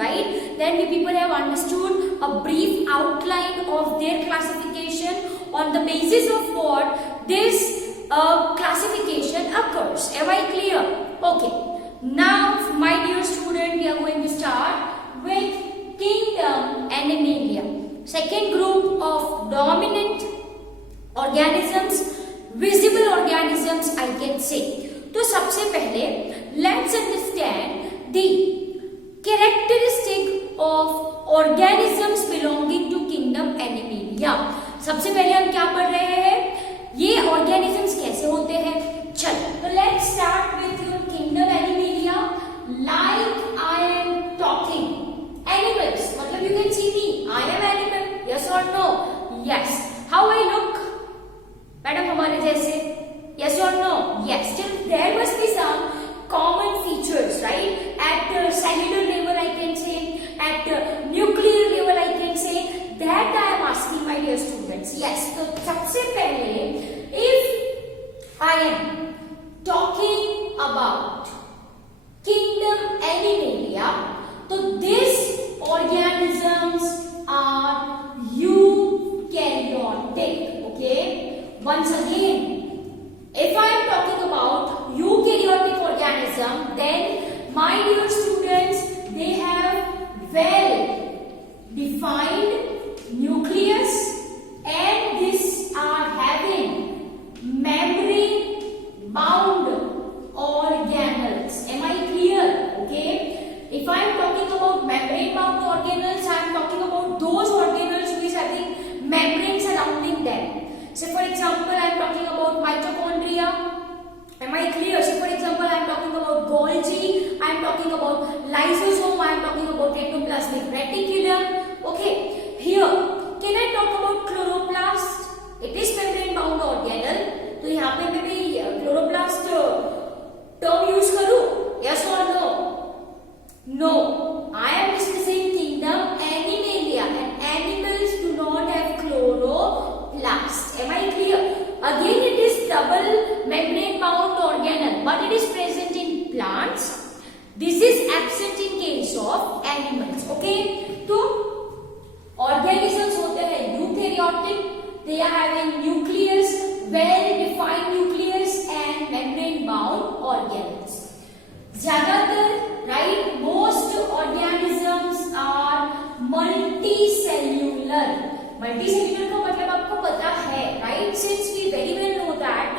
right? Then we people have understood a brief outline of their classification, on the basis of what this classification occurs. Am I clear? Okay. Now, my dear student, we are going to start with kingdom Animalia. Second group of dominant organisms, visible organisms I can say. तो सबसे पहले let's understand the characteristic of organisms belonging to kingdom Animalia. सबसे पहले हम क्या पढ़ रहे हैं, ये organisms कैसे होते हैं. चलो, तो let's start with your kingdom Animalia. Like I am talking, animals, मतलब you can see me, I am animal, yes or no? Yes. How I look? Madam हमारे जैसे, yes or no? Yes. Still there must be some common features, right? At cellular level I can say, at nuclear level I can say. That I am asking my dear students. Yes. तो सबसे पहले if I am talking about kingdom Animalia, तो these organisms are eukaryotic. Okay. Once again, if I am talking about eukaryotic organism, then my dear students, they have well defined nucleus and these are having membrane bound organelles. Am I clear? Okay. If I am talking about membrane bound organelles, I am talking about those organelles which is having membrane surrounding them. So for example, I am talking about mitochondria. Am I clear? So for example, I am talking about Golgi, I am talking about lysosome, I am talking about endoplasmic reticulum. Okay, here, can I talk about chloroplast? It is membrane bound organelle. तो यहाँ पे मैं भी chloroplast term use करूँ? Yes or no? No. I am discussing kingdom Animalia and animals do not have chloroplast. Am I clear? Again, it is double membrane bound organelle, but it is present in plants. This is absent in case of animals. Okay? तो organisms होते हैं eukaryotic. They are having nucleus, well-defined nucleus, and membrane-bound organelles. ज़्यादातर, right? Most organisms are multicellular. Multicellular का मतलब आपको पता है, right? Since we very well know that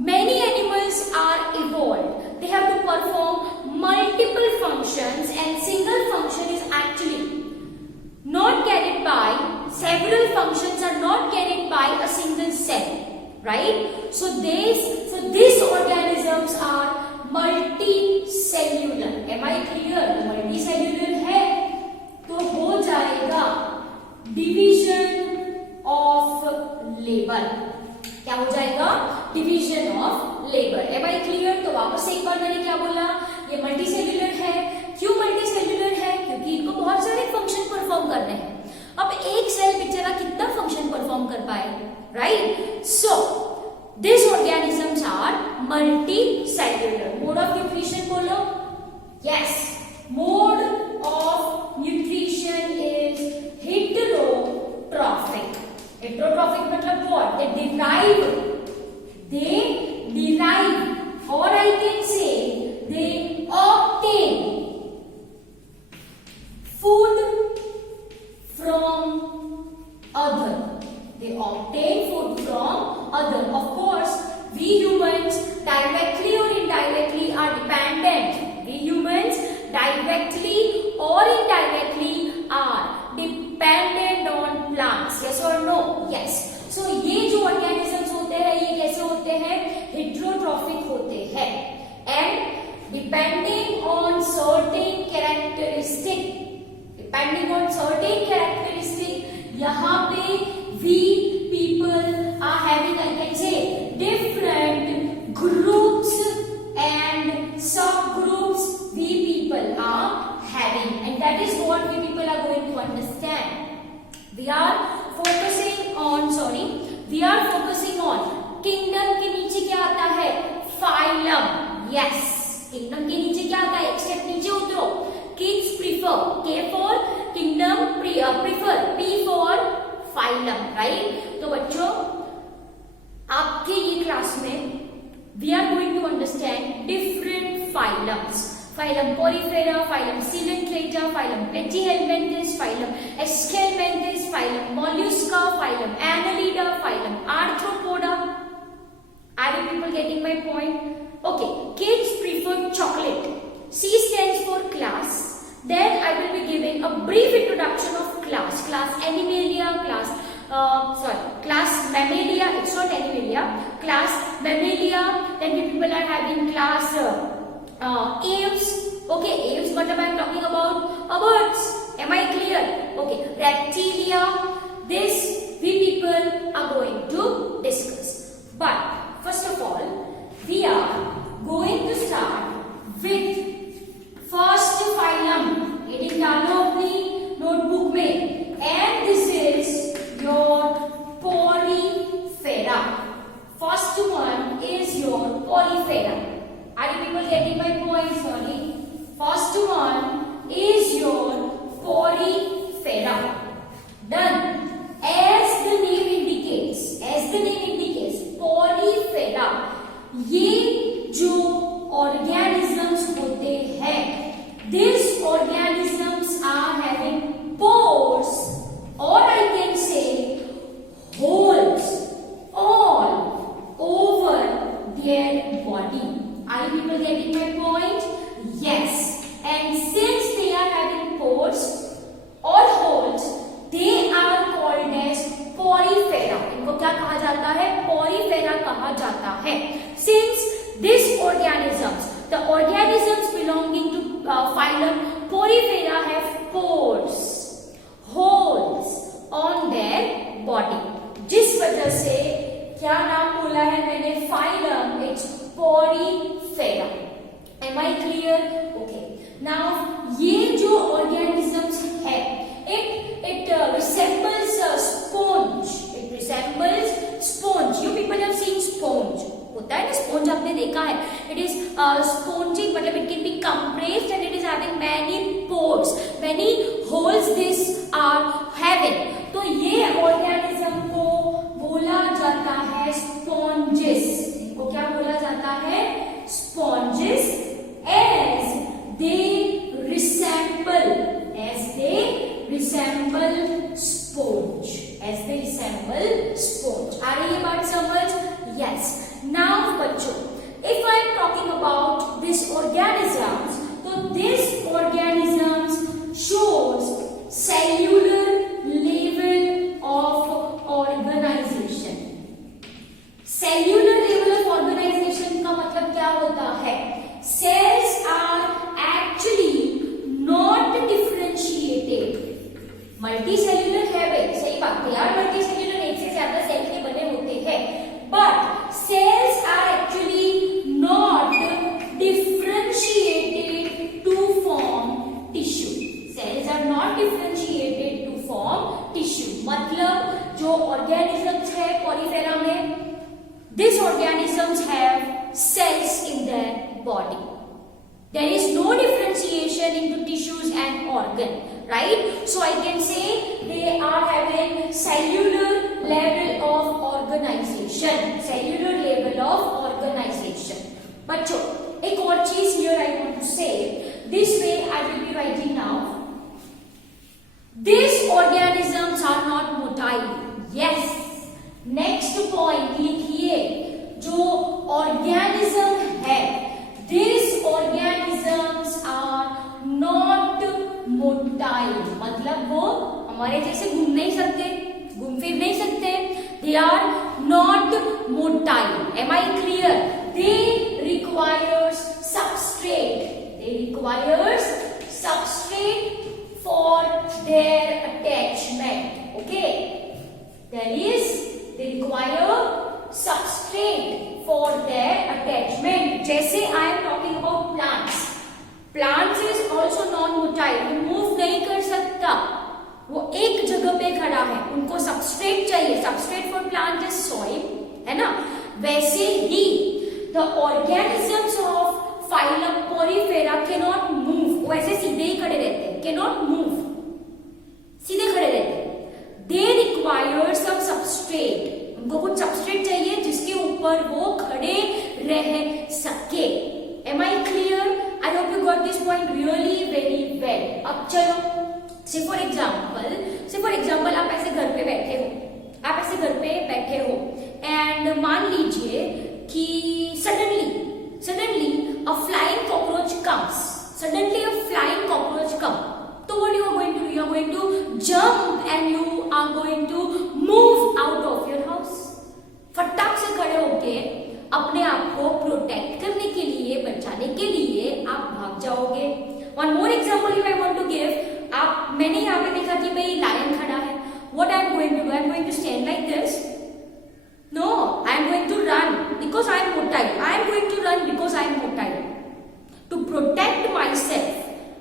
many animals are evolved. They have to perform multiple functions, and single function is actually not carried by, several functions are not carried by a single cell, right? So these organisms are multicellular. Am I clear? Multicellular है तो हो जाएगा division of labor. क्या हो जाएगा? Division of labor. Am I clear? तो वापस एक बार मैंने क्या बोला? ये multicellular है. क्यों multicellular है? क्योंकि इनको बहुत सारे फंक्शन परफॉर्म करने हैं. अब एक सेल बेचारा कितना फंक्शन परफॉर्म कर पाए, right? So this organisms are multicellular. Mode of nutrition बोलो. Yes, mode of nutrition is heterotrophic. Heterotrophic मतलब what? they derive or I can say they obtain food from other. They obtain food from other. Of course, we humans directly or indirectly are dependent. We humans directly or indirectly are dependent on plants. Yes or no? Yes. So ये जो organisms होते हैं ये कैसे होते हैं? Heterotrophic होते हैं. And depending on certain characteristic. Depending on certain characteristic, यहाँ पे we people are having, I can say, different groups and subgroups we people are having, and that is what we people are going to understand. We are focusing on kingdom के नीचे क्या आता है? Phylum. Yes. Kingdom के नीचे क्या आता है? एक स्टेप नीचे उतरो. Kids phylum, right. तो बच्चों आपके ये क्लास में we are going to understand different phylums. Phylum Porifera, phylum Coelenterata, phylum Platyhelminthes, phylum Esculenthes, phylum Mollusca, phylum Annelida, phylum Arthropoda. Are you people getting my point? Okay, kids prefer chocolate. C stands for class. Then I will be giving a brief introduction of class. Class Animalia, class Mammalia. It's not Animalia. Class Mammalia. Then we people are having class Aves. Okay, Aves. What am I talking about? Birds. Am I clear? Okay, Reptilia. This we people are going to discuss. But first of all, we are going to start with first phylum. Heading डालो अपनी notebook में, and this is your Porifera. First one is your Porifera. Are you people getting my point? Sorry. First one is your Porifera. Done. As the name indicates, Porifera. ये जो organisms होते हैं, these organisms are having pores, or I can say holes all over their body. Are you people getting my point? Yes. And since they are having pores or holes, they are called as Porifera. इनको क्या कहा जाता है? Porifera कहा जाता है. Since these organisms, the organisms belonging to phylum Porifera have pores, holes on their body. जिस वजह से क्या नाम बोला है मैंने? Phylum. It's Porifera. Am I clear? Okay. Now ये जो organisms है, it resembles a sponge. It resembles sponge. You people have seen sponge. होता है ना स्पॉन्ज, आपने देखा है. इट इज स्पॉन्जिंग, मतलब it can be compressed and it is having many pores, many holes this are having. तो ये organism को बोला जाता है स्पॉन्जेस. इनको क्या बोला जाता है? Sponges. As they resemble sponge, आ रही है बात समझ? यस. Now बच्चों, if I am talking about this organisms, तो this organisms shows cellular level of organization. Cellular level of organization का मतलब क्या होता है? Cells are actually not differentiated. Multicellular है भाई, सही बात है यार. multicellular एक से ज्यादा सेल के बने होते हैं, but cells are actually not differentiated to form tissue. Cells are not differentiated to form tissue. मतलब जो organisms है Porifera में, these organisms have cells in their body. There is no differentiation into tissues and organ, right? So I can say they are having cellular level of organization. Cellular level of organization. बच्चों एक और चीज here I want to say. This way I will be writing now. These organisms are not motile. Yes. Next point लिखिए. जो organism है, these organisms are not motile. मतलब वो हमारे जैसे घूम नहीं सकते, घूम फिर नहीं सकते. They are not motile. Am I clear? They requires substrate. They requires substrate for their attachment. Okay? They require substrate for their attachment. जैसे I am talking about plants. Plants is also non-motile. वो move नहीं कर सकता. वो एक जगह पे खड़ा है. उनको सबस्ट्रेट चाहिए. Substrate for plant is soil, है ना? वैसे ही the organisms of phylum porifera can not move. वो ऐसे सीधे ही खड़े रहते हैं. कैन नॉट मूव, सीधे खड़े रहते हैं. दे रिक्वायर्स सबस्ट्रेट, उनको कुछ सबस्ट्रेट चाहिए जिसके ऊपर वो खड़े रह सके। Am I clear? I hope you got this point really very well. अब चलो, say for example आप ऐसे घर पे बैठे हो एंड मान लीजिए कि suddenly a flying cockroach comes. So what you are going to do? You are going to jump and you are going to move out of your house. फटाक से खड़े होके अपने आप को प्रोटेक्ट करने के लिए, बचाने के लिए आप भाग जाओगे। One more example if I want to give, मैंने यहाँ पे देखा कि भाई लायन खड़ा है। What I am going to do? I am going to stand like this. No, I am going to run because I am motile. I am going to run because I am motile. To protect myself,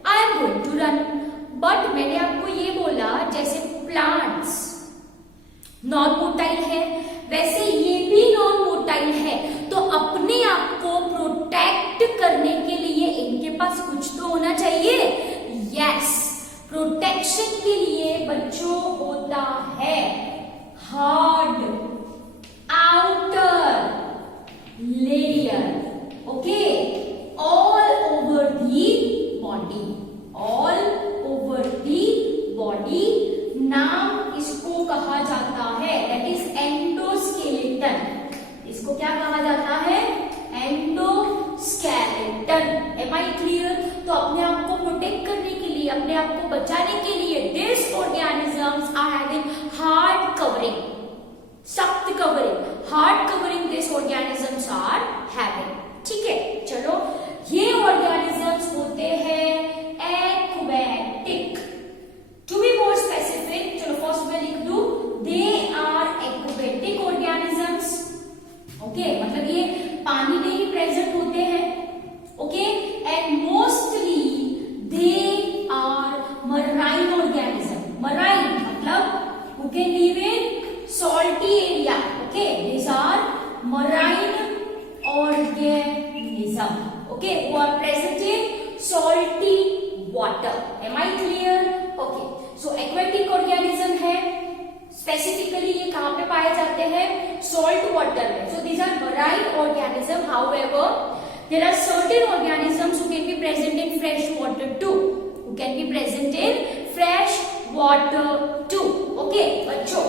I am going to run. But मैंने आपको ये बोला जैसे plants non motile है, वैसे ये भी non motile है, तो अपने आप को प्रोटेक्ट करने के लिए इनके पास कुछ तो होना चाहिए। यस, प्रोटेक्शन के लिए बच्चों होता है hard outer layer, okay, all over the body, नाम इसको कहा जाता है, दैट इज एंडोस्केलेटन। इसको क्या कहा जाता है? एंडोस्केलेटन। Am I clear? तो अपने आप को प्रोटेक्ट करने के लिए, अपने आप को बचाने के लिए this organisms are having hard covering, सख्त covering, hard covering this organisms are having. ठीक है, चलो, ये ऑर्गेनिजम्स होते हैं aquatic. To be more specific, चलो फर्स्ट में लिख दूं, they are aquatic organisms. Okay, मतलब ये पानी में ही प्रेजेंट होते हैं। Okay, and mostly they are marine organism. Marine मतलब who can live in salty area. Okay, these are marine organism, okay, who are present in salty water. Am I clear? Okay, so aquatic organism है, specifically ये कहाँ पे पाए जाते हैं? Salt water में. So these are marine organism. However, there are certain organisms who can be present in fresh water too. Okay, बच्चों,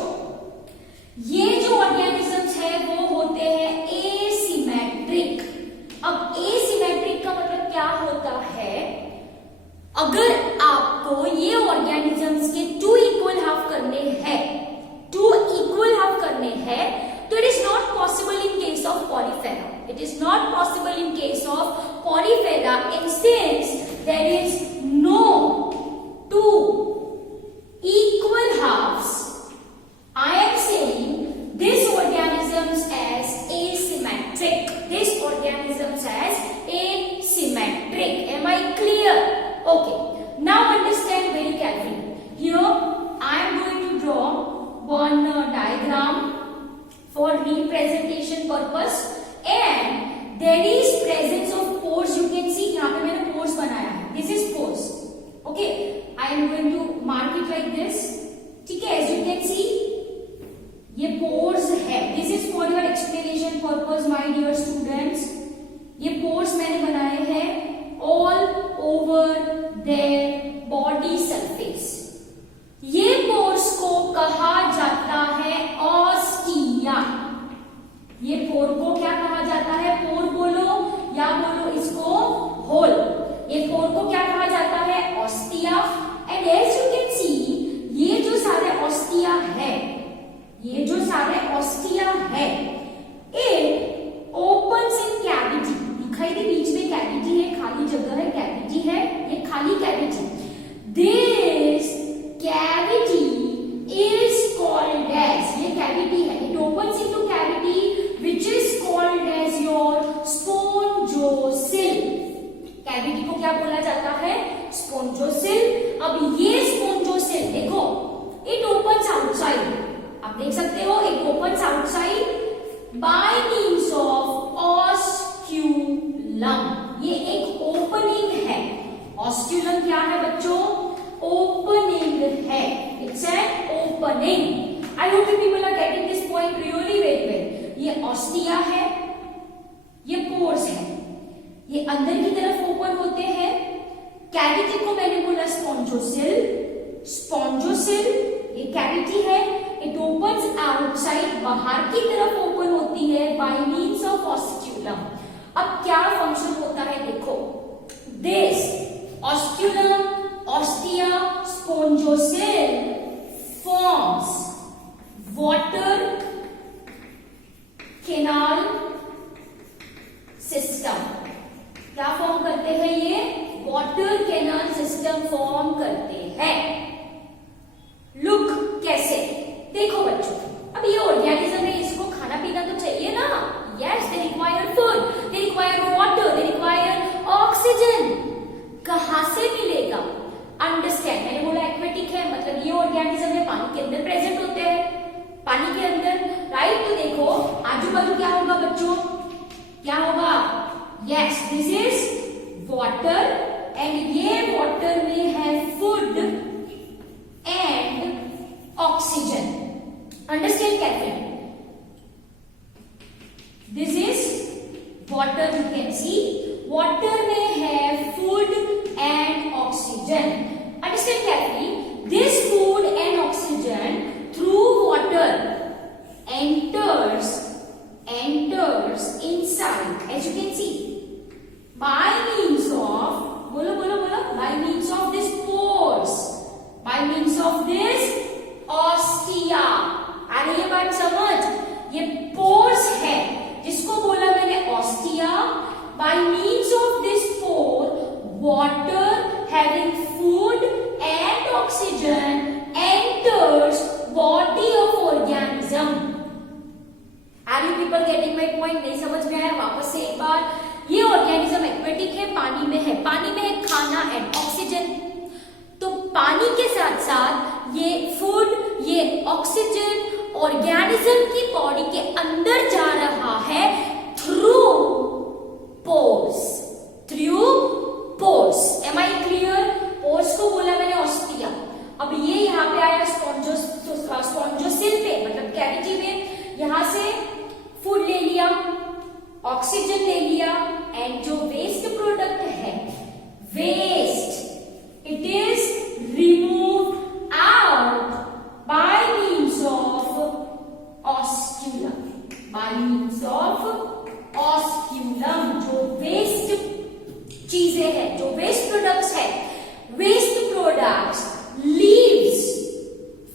ये जो organisms है वो होते हैं एसिमेट्रिक। अब एसिमेट्रिक का मतलब क्या होता है? अगर आपको ये ऑर्गेनिजम्स के टू इक्वल हाफ करने हैं, तो it is not possible in case of Porifera. It is not possible in case of Porifera in since there is no two equal halves. I am saying this organisms as asymmetric. This organisms as asymmetric. Am I clear? Okay. Now understand very carefully. Here I am going to draw one diagram for representation purpose, and there is presence of pores. You can see यहाँ पे मैंने pores बनाया है. This is pores. Okay. I am going to mark it like this. ठीक है? As you can see, ये pores है। This is for your explanation purpose my dear students. ये पोर्स मैंने बनाए हैं all over their body surface. ये pores को कहा जाता है ऑस्टिया। ये पोर को क्या कहा जाता है? पोर बोलो या बोलो इसको होल। ये पोर को क्या कहा जाता है? Ostia. And as you can see, ये जो सारे ऑस्टिया है, it opens in cavity. दिखाई दे बीच में कैविटी है, खाली जगह है, कैविटी है, ये खाली cavity. This cavity is called as, ये कैविटी है, it opens into cavity which is called as your spongiosil. Cavity को क्या बोला जाता है? स्पोंजोसिल। अब ये स्पोंजोसिल देखो, it opens outside. आप देख सकते हो, it opens outside by means of osculum. ये एक ओपनिंग है। ऑस्क्यूलम क्या है बच्चों? ओपनिंग है। It's an opening. I hope you people are getting this point really very well. ये ऑस्टिया है, ये पोर्स है, ये अंदर की तरफ ओपन होते हैं। कैविटी को मैंने बोला स्पॉन्जोसेल, स्पॉन्जोसेल ये कैविटी है, इट ओपन्स आउटसाइड, बाहर की तरफ ओपन होती है बाय मींस ऑफ ऑस्क्यूलम। अब क्या फंक्शन होता है देखो, this osculum, ostia, spongocoel forms water canal system. क्या फॉर्म करते हैं ये? वाटर कैनाल सिस्टम फॉर्म करते हैं। लुक कैसे, देखो बच्चों, अब ये ऑर्गेनिज्म है, इसको खाना पीना तो चाहिए ना। Yes, they require food, they require water, they require oxygen. कहां से मिलेगा? अंडरस्टैंड, मैंने बोला एक्वेटिक है, मतलब ये ऑर्गेनिज्म है, पानी के अंदर प्रेजेंट होते हैं, पानी के अंदर, राइट। तो देखो आजू बाजू क्या होगा बच्चों, क्या होगा? Yes, this is water and ये वाटर में है फूड एंड ऑक्सीजन। अंडरस्टैंड कैसे? This is water, you can C water में है फूड एंड ऑक्सीजन। अंडरस्टैंड कैसे? This food and oxygen through water enters inside, as you can see, by means of, बोलो बोलो बोलो, by means of this pores, by means of this ostia। आ रही है बात समझ? ये pores है, जिसको बोला मैंने ostia, by means of this pore, water having food and oxygen enters body of organism। Are you people getting my point? नहीं समझ में आया? वापस से एक बार, ये ऑर्गेनिज्म एक्वेटिक है, पानी में है, पानी में है खाना एंड ऑक्सीजन। तो पानी के साथ साथ ये फूड, ये ऑक्सीजन ऑर्गेनिज्म की बॉडी के अंदर जा रहा है through pores, through pores. Am I clear? Pores को बोला मैंने ऑस्टिया। अब ये यहाँ पे आया स्पॉन्जोसेल पे, मतलब कैविटी में, यहां से फूड ले लिया, ऑक्सीजन ले लिया, एंड जो वेस्ट प्रोडक्ट है, waste, it is removed out by means of osculum, by means of osculum. जो वेस्ट चीजें हैं, जो वेस्ट प्रोडक्ट्स है, waste products leaves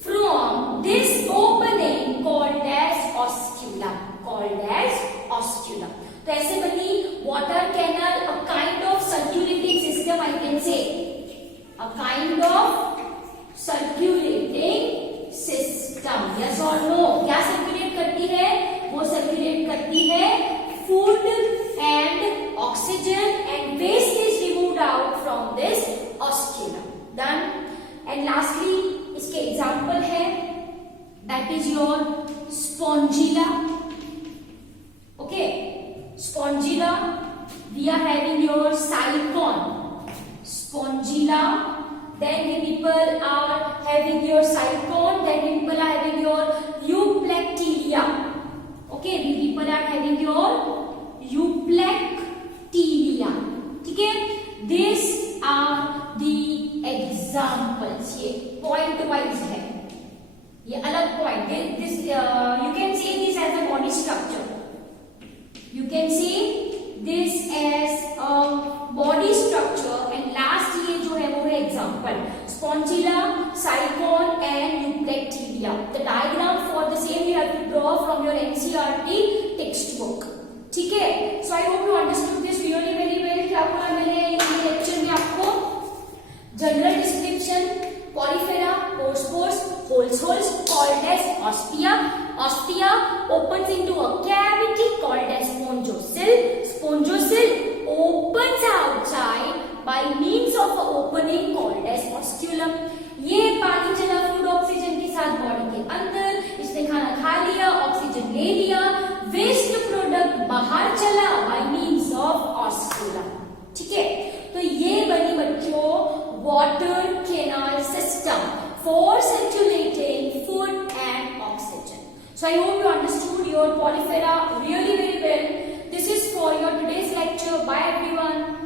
from this opening called as osculum, called as osculum। तो ऐसे बनी water canal, a kind of circulating system, I can say, a kind of circulating system। yes or no? क्या circulate करती है? वो circulate करती है food and oxygen and waste is removed out from this osculum। done। and lastly इसके example है, that is your spongilla. Okay, spongilla, we are having your sycon, spongilla, then the people are having your cycon, then the people are having your euplectelia। okay, the people are having your euplectelia। ठीक है, this are the examples। ये point wise है, ये अलग point है। This you can see this as a body structure, you can see this as a body structure. And last ये जो है वो है example, spongilla, sycon and euplectella. The diagram for the same you have to draw from your NCERT text book. ठीक है, so I hope you understood this really very well. क्या बोला मैंने ये लेक्चर में आपको? General description, Porifera, pores, holes called as ostia, ostia opens into a cavity called as spongiocell opens outside by means of a opening called as osculum। ये पानी चला food oxygen के साथ बॉडी के अंदर, इसने खाना खा लिया, ऑक्सीजन ले लिया, वेस्ट प्रोडक्ट बाहर चला by means of osculum। ठीक है, तो ये बनी बच्चों water canal system for circulating food and oxygen। So I hope you understood your polyphera really very well. This is for your today's lecture. Bye everyone.